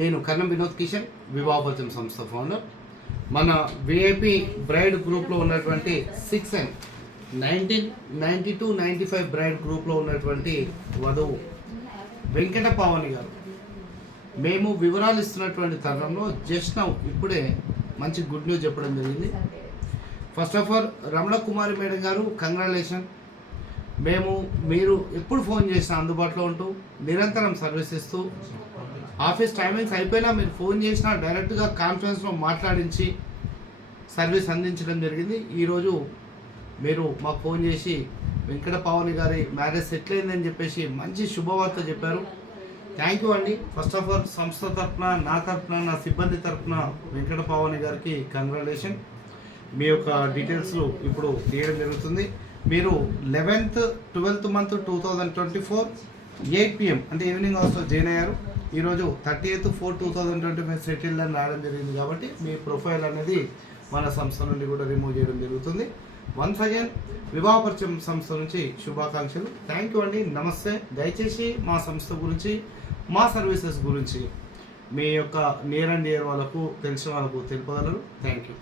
నేను కన్నం వినోద్ కిషన్ వివాహోత్సవం సంస్థ ఫౌండర్. మన విఐపి బ్రైడ్ గ్రూప్లో ఉన్నటువంటి 6 and 1992-95 బ్రైడ్ గ్రూప్లో ఉన్నటువంటి వధువు వెంకట పావని గారు. మేము వివరాలు ఇస్తున్నటువంటి తరుణంలో జస్ట్ నౌ ఇప్పుడే మంచి గుడ్ న్యూస్ చెప్పడం జరిగింది. First of all Ramana Kumari madam గారు, కంగ్రాచులేషన్. మీరు ఎప్పుడు ఫోన్ చేసినా అందుబాటులో ఉంటూ నిరంతరం సర్వీస్ ఇస్తూ, ఆఫీస్ టైమింగ్స్ అయిపోయినా మీరు ఫోన్ చేసినా డైరెక్ట్గా కాన్ఫరెన్స్లో మాట్లాడించి సర్వీస్ అందించడం జరిగింది. ఈరోజు మీరు మాకు ఫోన్ చేసి వెంకట పావని గారి మ్యారేజ్ సెటిల్ అయిందని చెప్పేసి మంచి శుభవార్త చెప్పారు. థ్యాంక్ యూ అండి. ఫస్ట్ ఆఫ్ ఆల్ సంస్థ తరఫున, నా తరఫున, నా సిబ్బంది తరఫున వెంకట పావని గారికి కంగ్రాచులేషన్. మీ యొక్క డీటెయిల్స్ ఇప్పుడు తీయడం జరుగుతుంది. మీరు 11th, 12th month 2024 8 PM అంటే ఈవినింగ్ అవర్స్లో జాయిన్ అయ్యారు. ఈరోజు 30th 4 2025 సెటిల్ అని రావడం జరిగింది. కాబట్టి మీ ప్రొఫైల్ అనేది మన సంస్థ నుండి కూడా రిమూవ్ చేయడం జరుగుతుంది. వన్స్ అగైన్ వివాహ పరిచయం సంస్థ నుంచి శుభాకాంక్షలు. థ్యాంక్ యూ అండి. నమస్తే. దయచేసి మా సంస్థ గురించి, మా సర్వీసెస్ గురించి మీ యొక్క నియర్ అండ్ డియర్ వాళ్ళకు, తెలిసిన వాళ్ళకు తెలుపగలరు. Thank you.